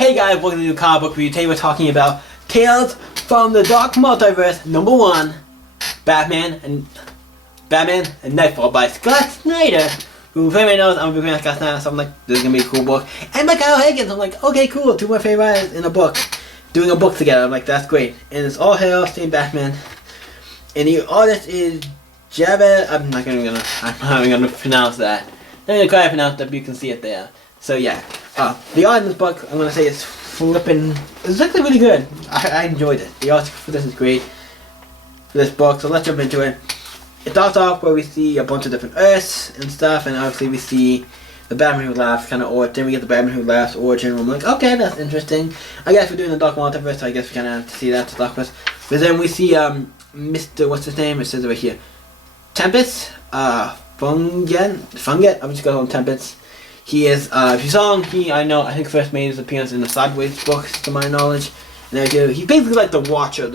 Hey guys, welcome to the comic book review. Today we're talking about Tales from the Dark Multiverse #1, Batman and Knightfall by Scott Snyder. Who, if anybody knows, I'm a big fan of Scott Snyder, so I'm like, this is gonna be a cool book. And by Kyle Higgins, I'm like, okay, cool, two of my favorite writers in a book, doing a book together. I'm like, that's great. And it's all hail, same Batman. And the artist is Javed. I'm not even gonna pronounce that. I'm gonna try to pronounce that, but you can see it there. So yeah, the art in this book, I'm gonna say, is flipping. It's actually really good. I enjoyed it. The art for this is great for this book. So let's jump into it. It starts off where we see a bunch of different Earths and stuff, and obviously we see the Batman Who Laughs kind of origin. Then we get the Batman Who Laughs origin. I'm like, okay, that's interesting. I guess we're doing the Dark Multiverse, so I guess we kind of have to see that to start with. But then we see Mr. What's his name? It says it right here. Tempest. Funget. I'm just gonna call him Tempest. He is, if you saw him, I think first made his appearance in the Sideways books, to my knowledge. And he's basically like the Watcher of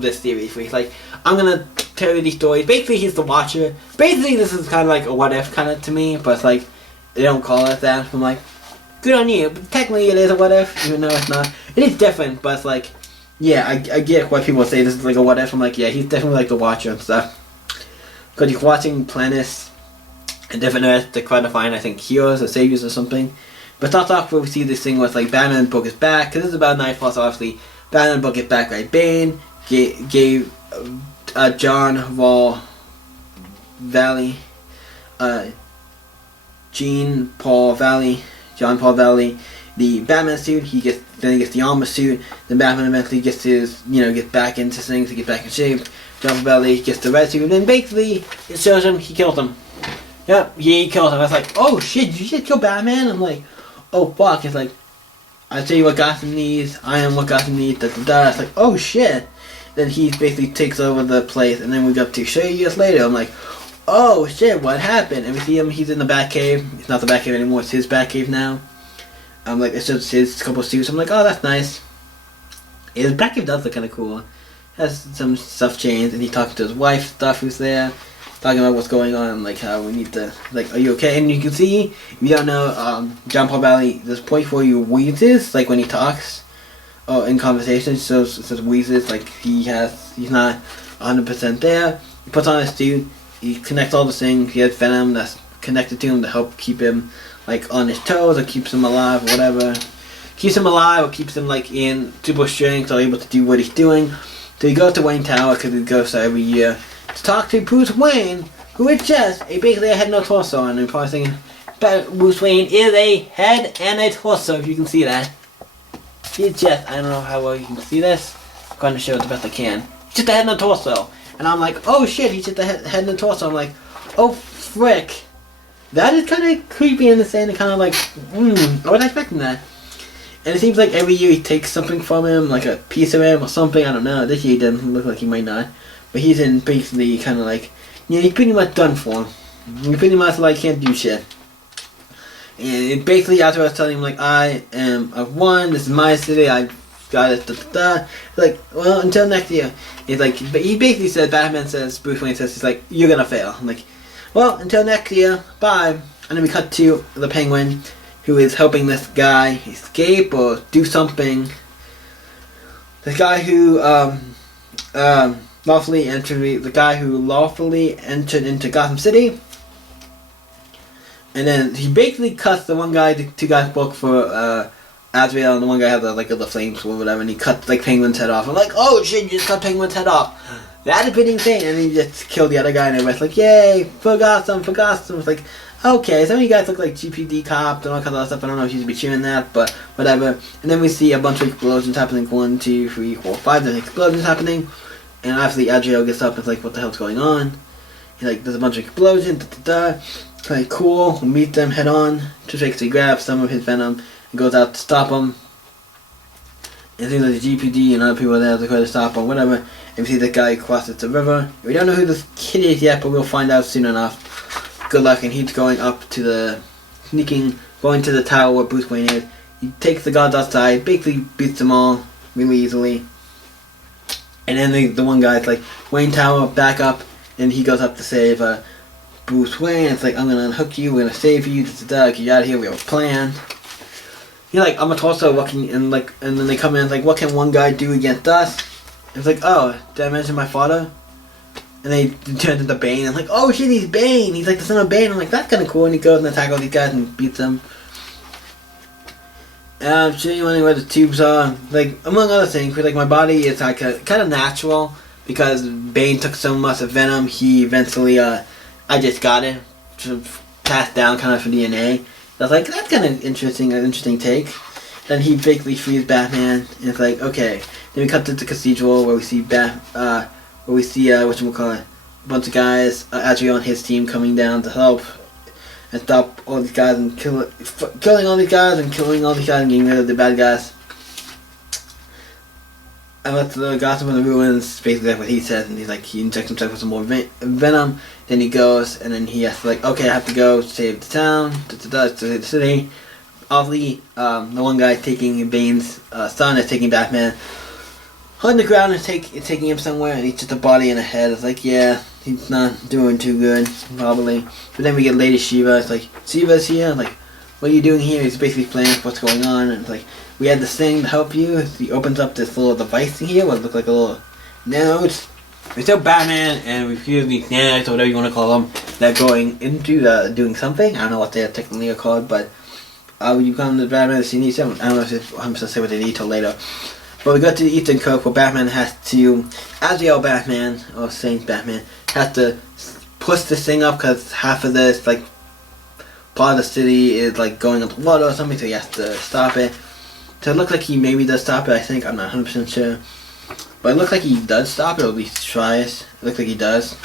this series, where he's like, I'm gonna tell you these stories. Basically, he's the Watcher. Basically, this is kind of like a what if kind of to me, but it's like, they don't call it that. I'm like, good on you. But technically, it is a what if, even though it's not. It is different, but it's like, yeah, I get why people say this is like a what if. I'm like, yeah, he's definitely like the Watcher and stuff. Because you're watching planets and different Earths to try to find, I think, heroes or saviors or something. But it starts off where we see this thing with like Batman book is back, because this is about Knightfall, so obviously Batman book is back, right? Bane gave John Paul Valley, the Batman suit. He gets the armor suit. Then Batman eventually gets his, get back into things, to get back in shape. John Paul Valley gets the red suit, and then basically it shows him he killed him. Yep, he kills him. I was like, oh shit, you just kill Batman? I'm like, oh fuck. It's like, I tell you what Gotham needs. I am what Gotham needs. It's like, oh shit. Then he basically takes over the place, and then we go up to show you years later. I'm like, oh shit, what happened? And we see him. He's in the Batcave. It's not the Batcave anymore. It's his Batcave now. I'm like, it's just his couple suits. I'm like, oh, that's nice. His Batcave does look kind of cool. Has some stuff changed, and he talks to his wife, stuff who's there, talking about what's going on, like how we need to, like, are you okay? And you can see, if you don't know, John Paul Valley, there's a point where he wheezes, like when he talks, in conversation, so it says wheezes, like he's not 100% there. He puts on his suit, he connects all the things, he has venom that's connected to him to help keep him, like, on his toes, or keeps him alive, or whatever. Keeps him alive, or keeps him, like, in super strength, or able to do what he's doing. So he goes to Wayne Tower, because he goes there every year, to talk to Bruce Wayne, who is just basically a head and a torso, and I'm probably thinking, but Bruce Wayne is a head and a torso, if you can see that. He's just, I don't know how well you can see this, I'm going to show it the best I can. He's just a head and a torso, and I'm like, oh shit, he's just a head and a torso. I'm like, oh frick, that is kind of creepy in the same, and kind of like, I wasn't expecting that. And it seems like every year he takes something from him, like a piece of him or something, I don't know. This year he doesn't look like he might not. But he's in basically kind of like, he's pretty much done for him. He pretty much like can't do shit. And basically after I was telling him like, I've won, this is my city, I got it, like, well, until next year. He's like, but he basically said, Batman says, Bruce Wayne says, he's like, you're gonna fail. I'm like, well, until next year, bye. And then we cut to the Penguin, who is helping this guy escape or do something. This guy who lawfully entered into Gotham City, and then he basically cuts the one guy, the two guys book for Azrael, and the one guy had the flames or whatever, and he cut like Penguin's head off. I'm like, oh shit, you just cut Penguin's head off. That is pretty insane. And he just killed the other guy, and everybody's like, yay, for Gotham. It's like, okay, some of you guys look like GPD cops and all kinds of other stuff. I don't know if you should be cheering that, but whatever. And then we see a bunch of explosions happening. 1, 2, 3, 4, 5 different explosions happening. And obviously Adriel gets up and is like, what the hell's going on? He's like, there's a bunch of explosions, It's like, cool, we'll meet them head on. Just basically grabs some of his venom and goes out to stop them. And it seems like the GPD and other people are there to try to stop him, whatever. And we see the guy crosses the river. We don't know who this kid is yet, but we'll find out soon enough. Good luck, and he's going up to going to the tower where Bruce Wayne is. He takes the guards outside, basically beats them all really easily. And then the one guy's like, Wayne Tower, back up, and he goes up to save Bruce Wayne. It's like, I'm gonna unhook you, we're gonna save you, get you out of here, we have a plan. He's like, I'm a torso. What can and then they come in and like, what can one guy do against us? And it's like, oh, did I mention my father? And they turn into Bane and like, oh shit, he's Bane. He's like the son of Bane. I'm like, that's kind of cool. And he goes and attacks all these guys and beats them. And I'm sure you wondering where the tubes are. Like, among other things, like my body is like kind of natural because Bane took so much of Venom. He eventually, I just got it passed down kind of from DNA. I was like, that's kind of interesting, an interesting take. Then he basically frees Batman, and it's like, okay. Then we cut to the cathedral where we see whatchamacallit, a bunch of guys, Adriel and his team coming down to help and stop all these guys and killing all these guys and getting rid of the bad guys. And let the gossip in the ruins, basically that's what he says, and he's like, he injects himself with some more venom, then he goes, and then he has to like, okay, I have to go save the town, to save the city. Obviously, the one guy taking Bane's son is taking Batman on the ground and taking him somewhere, and he's just a body and a head. It's like, yeah, he's not doing too good, probably. But then we get Lady Shiva. It's like, Shiva's here. Like, what are you doing here? He's basically playing what's going on, and it's like, we had this thing to help you. He opens up this little device here, what looks like a little nanodes. We still Batman and we fuse these nanodes, or whatever you want to call them. They're going into doing something. I don't know what they technically are called, but you come to Batman to need something. I don't know if it's 100% say what they need till later. But we go to the Eastern Coast where Batman has to, Azrael Batman, or Saint Batman, has to push this thing up because half of this, like, part of the city is, like, going up the water or something, so he has to stop it. So it looks like he maybe does stop it, I think. I'm not 100% sure. But it looks like he does stop it, or at least tries. It looks like he does.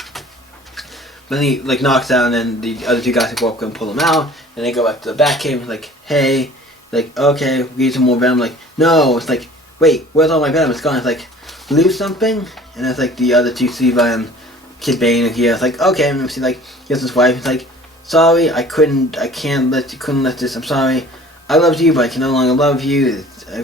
But then he, like, knocks out, and then the other two guys walk up and pull him out. And they go back to the Batcave and like, hey, like, okay, we need some more venom. Like, no, it's like, wait, where's all my venom? It's gone. It's like, lose something? And it's like the other two, Siva and Kid Bane are here. It's like, okay, and we see like, here's his wife. It's like, sorry, couldn't let this, I'm sorry. I loved you, but I can no longer love you. I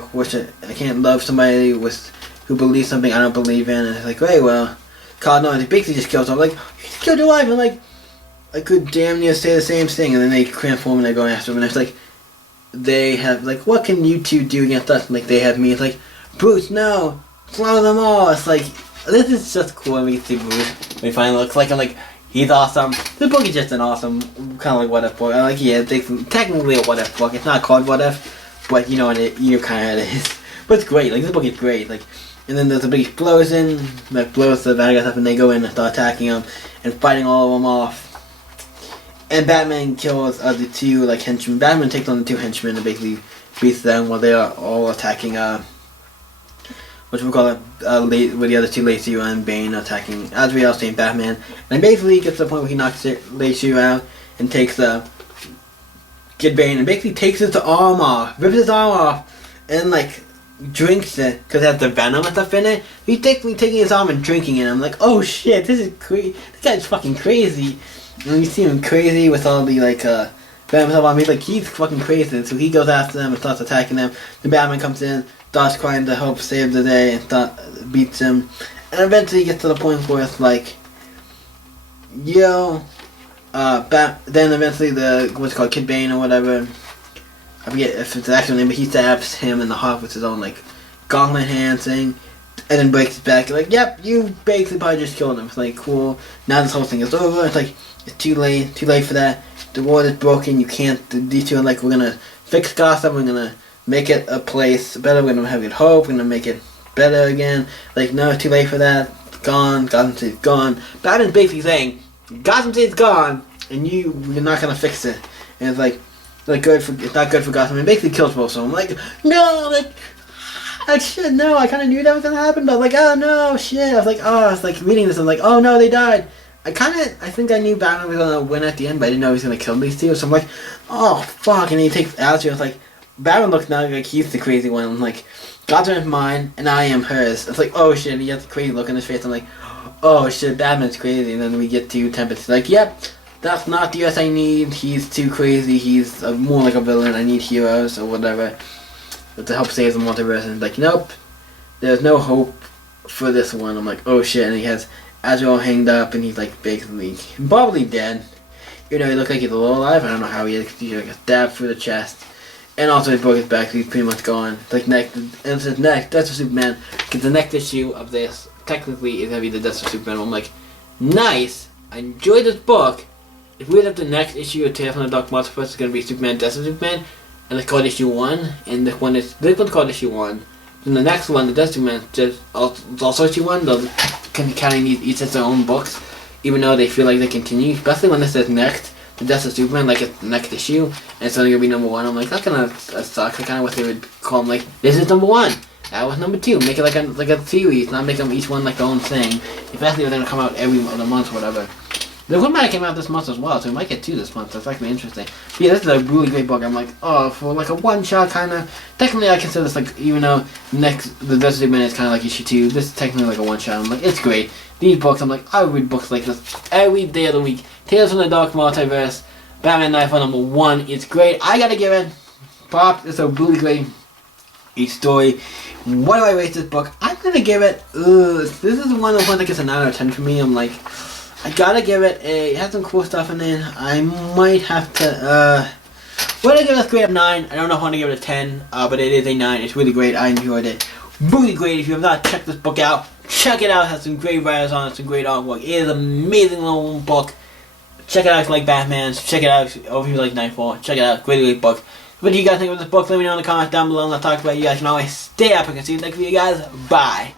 can't love somebody who believes something I don't believe in. And it's like, hey, well, God, no, and he basically just kills him. Like, you just killed your wife. And like, I could damn near say the same thing. And then they transform and they're going after him. And it's like, they have, like, what can you two do against us? And like, they have me. It's like, Bruce, no, slaughter them all. It's like, this is just cool. And we see Bruce. We finally looks like, I'm like, he's awesome. The book is just an awesome, kind of like what if book. I'm like, yeah, technically a what if book. It's not called what if, but you know what you kind of is. But it's great. Like, this book is great. Like, and then there's a big explosion that blows the bad guys up, and they go in and start attacking them and fighting all of them off. And Batman kills the two like henchmen. Batman takes on the two henchmen and basically beats them while they are all attacking. What we call it? With the other two, Lacey and Bane attacking Azrael, Saint Batman. And basically gets to the point where he knocks Lacey out and takes Kid Bane and basically takes his arm off, rips his arm off, and like drinks it because it has the venom and stuff in it. He's basically taking his arm and drinking it. I'm like, oh shit, this is crazy. This guy's fucking crazy. And you see him crazy with all the like venom stuff on me. Like, he's fucking crazy. So he goes after them and starts attacking them. The Batman comes in, starts trying to help save the day and beats him. And eventually he gets to the point where it's like, yo, then eventually what's called Kid Bane or whatever, I forget if it's the actual name, but he stabs him in the heart with his own like gauntlet hand thing, and then breaks his back. Like, yep, you basically probably just killed him. It's like, cool, now this whole thing is over. It's like, it's too late for that. The world is broken, you can't, these two are like, we're gonna fix Gotham, we're gonna make it a place better, we're gonna have good hope, we're gonna make it better again. Like, no, it's too late for that, it's gone, Gotham City's gone. Batman's basically saying, Gotham City's gone, and you're not gonna fix it. And it's like it's not good for Gotham, and basically kills both of them. Like, no, like, I should know, I kinda knew that was gonna happen, but like, oh no, shit. I was like reading this, I'm like, oh no, they died. I think I knew Batman was gonna win at the end, but I didn't know he was gonna kill these two. So I'm like, oh fuck! And he takes Azrael. It's like, Batman looks now like he's the crazy one. I'm like, Gotham is mine and I am hers. It's like, oh shit! And he has the crazy look on his face. I'm like, oh shit! Batman's crazy. And then we get to Tempest. Like, yep, that's not the US I need. He's too crazy. He's more like a villain. I need heroes or whatever to help save the multiverse. And like, nope, there's no hope for this one. I'm like, oh shit! And he has Azrael hanged up, and he's like basically probably dead. You know, he looks like he's a little alive. I don't know how he is. He's like a stab through the chest, And also his book is back, so he's pretty much gone. Like next, and it says next, Death of Superman. Because the next issue of this technically is gonna be the Death of Superman. I'm like, nice. I enjoyed this book. If we have the next issue of Tales from the Dark Multiverse, it's gonna be Superman, Death of Superman, and it's called issue 1. And this one's called issue 1. Then the next one, the Death of Superman, is also issue 1. They'll carrying each as their own books, even though they feel like they continue. Especially when this says next. The Death of Superman, like it's the next issue, and it's only gonna be number 1. I'm like, that's kind of sucks. I kind of wish they would call them like, this is number 1, that was number 2. Make it like a series, not make them each one like their own thing. Especially if they're gonna come out every other month or whatever. The one might came out this month as well, so we might get 2 this month. That's actually interesting. But yeah, this is a really great book. I'm like, oh, for like a one-shot kind of. Technically, I consider this like, even though the Death of Superman is kind of like issue 2, this is technically like a one-shot. I'm like, it's great. These books, I'm like, I would read books like this every day of the week. Tales from the Dark Multiverse, Batman Knightfall number 1. It's great. I gotta give it props. It's a really great story. What do I rate this book? I'm gonna give it. This is one of the ones that gets a 9 out of 10 for me. I'm like, I gotta give it a. It has some cool stuff in it. I might have to. Well, I give this grade of 9. I don't know if I want to give it a 10, but it is a 9. It's really great. I enjoyed it. Really great. If you have not checked this book out, check it out. It has some great writers on it. Some great artwork. It is an amazing little book. Check it out if you like Batman. Check it out if you like Knightfall. Check it out. Great book. What do you guys think of this book? Let me know in the comments down below. And I'll talk about it. You guys can always stay up. I can see you next video, guys. Bye.